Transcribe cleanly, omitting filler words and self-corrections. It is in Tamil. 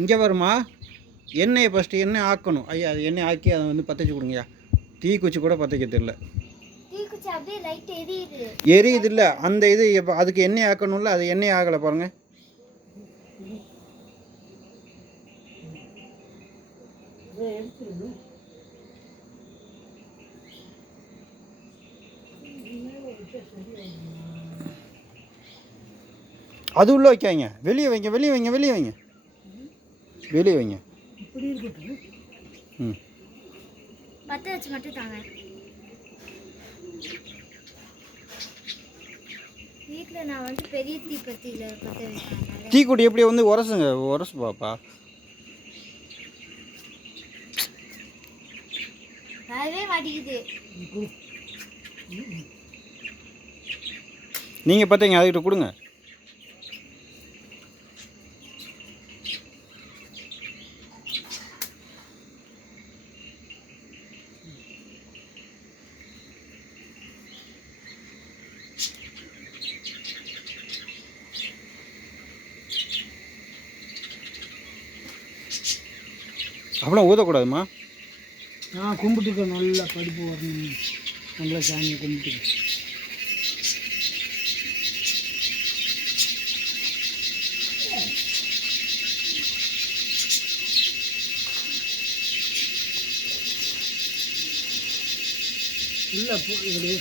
இங்கே வருமா? எண்ணெயை ஃபஸ்ட்டு எண்ணெய் ஆக்கணும். ஐயா அது எண்ணெய் ஆக்கி அதை வந்து பற்ற வச்சு கொடுங்கய்யா. தீக்குச்சி கூட பற்ற வைக்க தெரியல. எரியுது இல்லை அந்த இது. இப்போ அதுக்கு எண்ணெய் ஆக்கணும்ல, அது எண்ணெய் ஆகலை பாருங்கள். அது உள்ள வைக்காங்க, வெளியே வைங்க, வெளியே வைங்க, வெளியே வைங்க, வெளியே வைங்க. ம் பற்ற வச்சு மட்டும் தாங்க. வீட்டில் நான் வந்து பெரிய தீப்பெட்டியில் பற்ற வைக்கிறேன். தீக்குடி எப்படி வந்து உரசுங்க, உரசு பாப்பா. வரவே மாட்டேங்குது. நீங்கள் பார்த்தீங்க, அதுக்கிட்ட கொடுங்க. அப்படிலாம் ஊதக்கூடாதுமா. நான் கும்பிட்டுக்க நல்லா படிப்பு வரணும், நல்லா சாமியை கும்பிட்டுக்க. இல்லை இப்படி